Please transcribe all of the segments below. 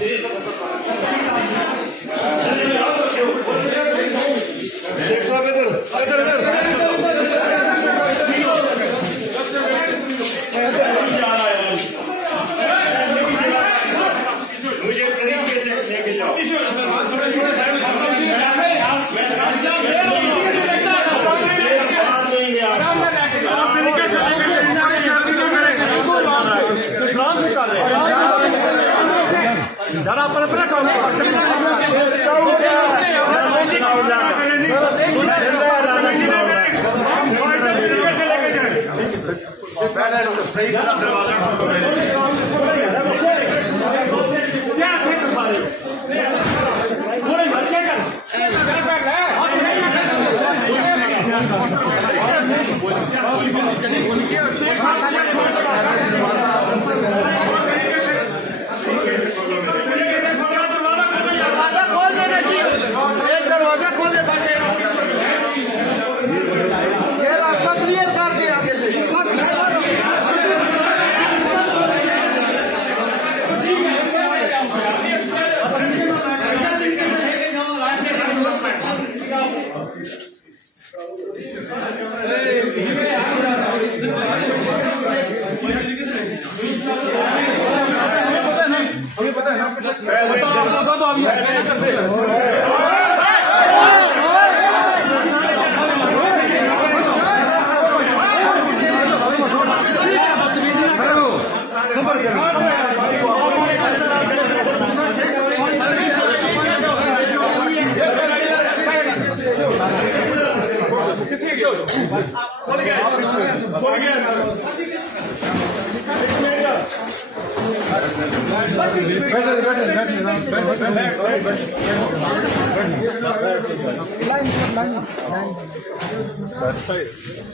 शेख साहब इधर इधर इधर मुझे तरीके से लेके जाओ। जरा अपना सही तरह दरवाजा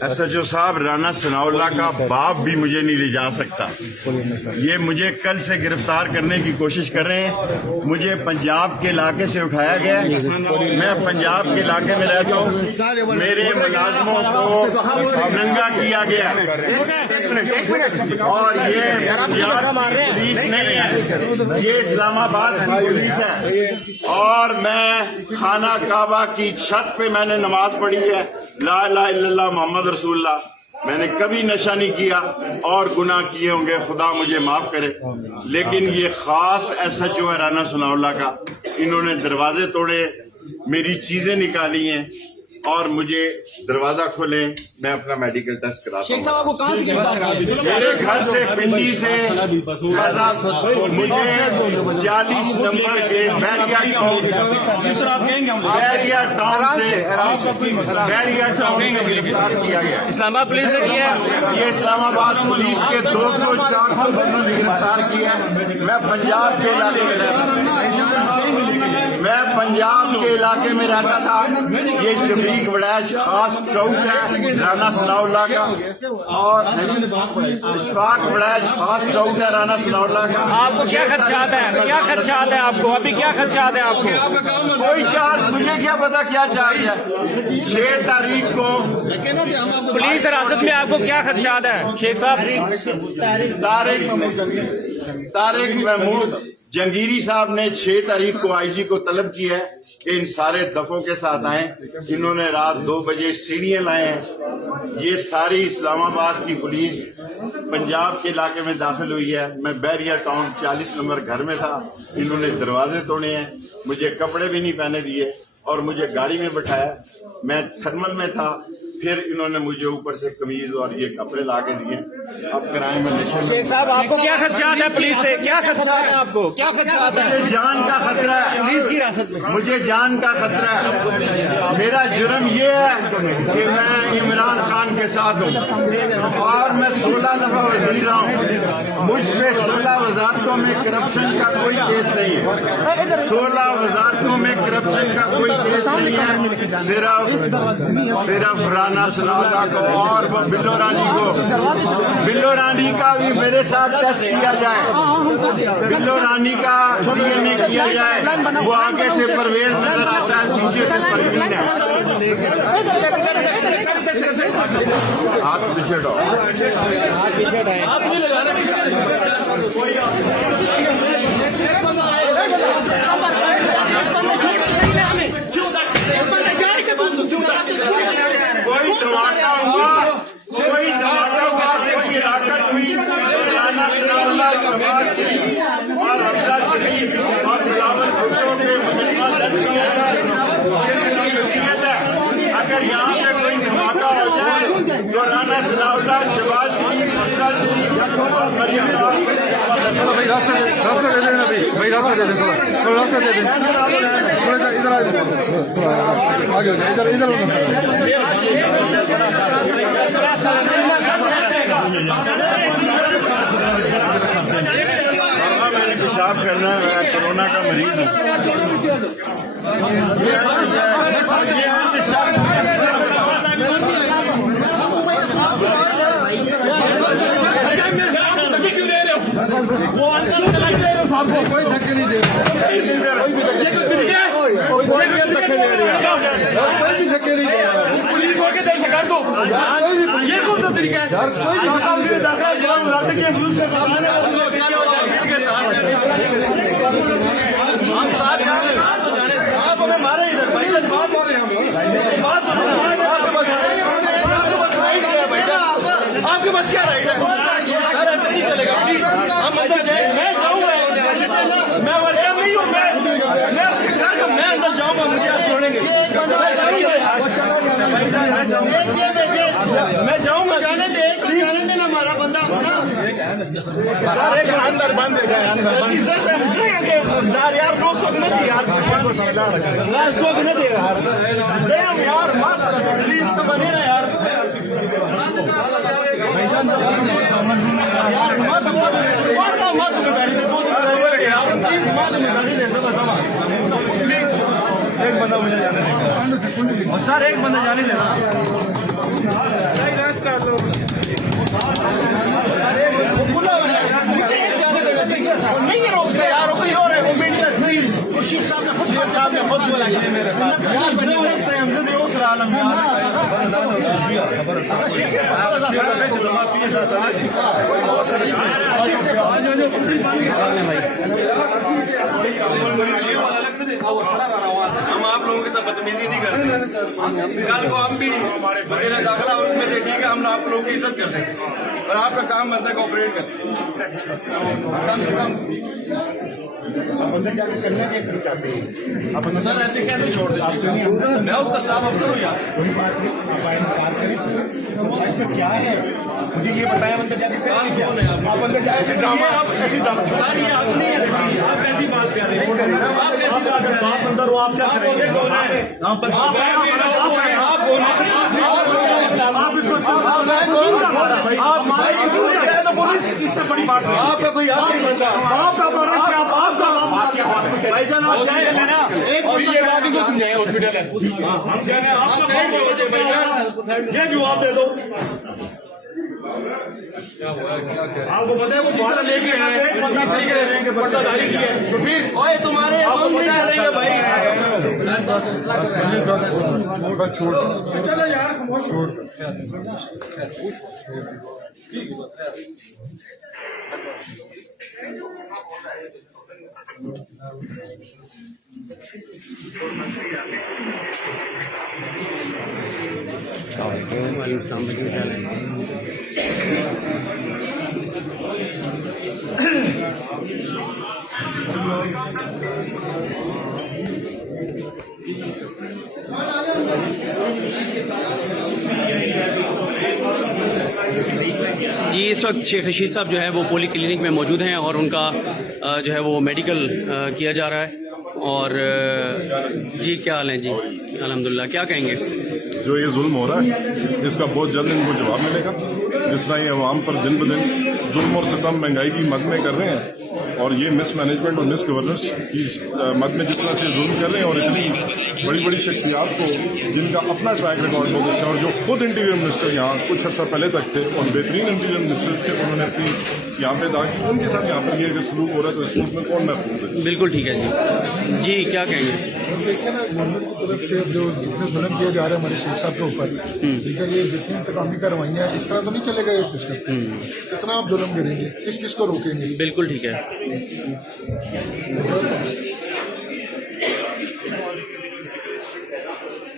SHO साहब, राना सनाउल्लाह का बाप भी मुझे नहीं ले जा सकता। ये मुझे कल से गिरफ्तार करने की कोशिश कर रहे हैं। मुझे पंजाब के इलाके से उठाया गया है। मैं पंजाब के इलाके में रहता हूँ। मेरे मुलाजमों को नंगा किया गया और ये पुलिस नहीं है, ये इस्लामाबाद की पुलिस है। और मैं खाना काबा की छत पे मैंने नमाज पढ़ी है, ला इलाहा इल्लल्लाह मोहम्मद रसूलुल्लाह। मैंने कभी नशा नहीं किया और गुनाह किए होंगे, खुदा मुझे माफ करे। लेकिन ये खास SHO है राना सनाउल्लाह का, इन्होंने दरवाजे तोड़े, मेरी चीजें निकाली हैं और मुझे दरवाजा खोले, मैं अपना मेडिकल टेस्ट कराता हूँ। शेख साहब आपको कहाँ से मेरे घर से पिंडी से मुझे 40 नंबर के बैरिया टाउन से गिरफ्तार किया गया। इस्लामाबाद पुलिस ने किया है। ये इस्लामाबाद पुलिस के 200-400 बंदों ने गिरफ्तार किया। मैं पंजाब के इलाके में रहता था। ये शफीक वड़ैच खास चौक है राना सनाउल्लाह का, और इशफाक वड़ैच खास चौक है राना सनाउल्लाह का। आपको क्या खदशात है? क्या खदशात है आपको? अभी क्या खदशात है आपको? कोई चार्ज, मुझे क्या पता क्या चार्ज है। 6 तारीख को पुलिस हिरासत में आपको क्या खदशात है शेख साहब? तारिक महमूद जंगीरी साहब ने 6 तारीख को IG को तलब किया है कि इन सारे दफों के साथ आए। इन्होंने रात 2 बजे सीढ़ियां लाए हैं। ये सारी इस्लामाबाद की पुलिस पंजाब के इलाके में दाखिल हुई है। मैं बैरिया टाउन 40 नंबर घर में था, इन्होंने दरवाजे तोड़े हैं, मुझे कपड़े भी नहीं पहने दिए और मुझे गाड़ी में बैठाया। मैं थर्मल में था, फिर इन्होंने मुझे ऊपर से कमीज और ये कपड़े ला के दिए। अब किराए में नशे में। शेख साहब आपको क्या खदशात है पुलिस से? क्या खदशात है आपको? क्या खदशात है? मुझे जान का खतरा है, पुलिस की हिरासत में मुझे जान का खतरा है। मेरा जुर्म ये है कि मैं इमरान खान के साथ हूँ और मैं 16 दफा वजीर रहा हूँ। मुझ पे 16 वजारतों में करप्शन का कोई केस नहीं है। 16 वजारतों में करप्शन का कोई केस नहीं है। सिर्फ राना सनाउल्लाह को और वो बिल्लो रानी का भी मेरे साथ टेस्ट किया जाए। बिल्लो रानी का DNA किया जाए। वो आगे से परवेज नजर आता है, पीछे से परवीन है। हाथ पीछे डालो। आप नहीं लगाना। राना सलाउल्लाह, शहबाज शरीफ, हमजा शरीफ और मरियम भाई रास्ता दे देना भाई रास्ता दे दें थोड़ा रास्ता दे दें थोड़ा इधर आगे हो जाए इधर मैंने पेशाब करना है, मैं कोरोना का मरीज हूँ। कोई धक्के नहीं दे रहा पुलिस होके दे सका तो ये कौन सा तरीका है यार? कोई हम साथ जाने आप हमें मारे इधर भाई साहब बात हो रहे हैं आपके पास क्या राइट है? सर ऐसे नहीं चलेगा प्लीज हम अंदर जाए। मैं जाऊंगा, मैं वर्कर नहीं हूँ, मैं उसके घर का मैं अंदर जाऊंगा, मुझे आप छोड़ेंगे? मैं जाऊंगा, जाने देना हमारा बंदा अंदर बंद है यार। नो सोच नहीं दी यार, सोच नहीं दे यार मास प्लीज तो बने ना यार। एक बंदा मुझे जाने देगा सर, एक बंदा जाने देना। नहीं है उसका यार, कोई और है वो मीडिया प्लीज। शेख साहब ने खुद बोला मेरे साथ हम आप लोगों के साथ बदतमीजी नहीं करते। कल को हम भी वजीर दाखिला उसमें देखिएगा, हम आप लोगों की इज्जत करते हैं और आपका काम बनता है कोऑपरेट करते कम से कम। सर ऐसे कैसे छोड़ देते? मैं उसका स्टाफ अफसर हूँ यार। कोई बात नहीं, इसमें क्या है मुझे ये बताया, अंदर जाके करेंगे क्या? आप अंदर जाए ऐसे ड्रामा, आप ऐसी ड्रामा सर ये आप नहीं है, आप ऐसी बात कर रहे हैं, आप ऐसी बात कर रहे हैं। आप अंदर हो, आप क्या करेंगे? आप इसको आप तो पुलिस इससे बड़ी बात है। आपका कोई आप नहीं बनता, आपका भाईजान आप जाए और ये बात को समझाए हॉस्पिटल है। हम कह रहे हैं आप ये जवाब दे दो। आपको पता है वो बाहर लेके एक बंदा सही कह रहे हैं कि पर्दादारी की है, तो फिर ओए तुम्हारे हम नहीं कर रहे हैं भाई। छोड़ चलो यार छोड़ जी इस वक्त शेख रशीद साहब जो है वो पोली क्लिनिक में मौजूद हैं और उनका जो है वो मेडिकल किया जा रहा है। और जी क्या हाल है जी? अल्हम्दुलिल्लाह। क्या कहेंगे? जो ये जुल्म हो रहा है इसका बहुत जल्द इनको जवाब मिलेगा। जिस तरह ये अवाम पर दिन ब दिन जुल्म और सितम महंगाई की मद में कर रहे हैं और ये मिसमैनेजमेंट और मिस गवर्नेंस की मद में जिस तरह से जुल्म कर रहे हैं और इतनी बड़ी बड़ी शख्सियात को जिनका अपना ट्रैक रिकॉर्ड बहुत अच्छा और जो खुद इंटीरियर मिनिस्टर यहाँ कुछ अर्सा पहले तक थे और बेहतरीन इंटीरियर मिनिस्टर थे, उन्होंने अपनी यहाँ पे दाग की, उनके साथ यहाँ पर ये सलूक हो रहा है तो इस मुल्क में कौन महफूज है? बिल्कुल ठीक है जी। जी क्या कहेंगे? देखिए ना, गवर्नमेंट की तरफ से जो जितने जुल्म किए जा रहे हैं हमारे शेख साहब के ऊपर, ठीक है, ये जितनी इंतकामी कार्रवाइयाँ इस तरह तो नहीं चलेगा ये सिस्टम। कितना आप जुल्म करेंगे, किस किस को रोकेंगे? बिल्कुल ठीक है।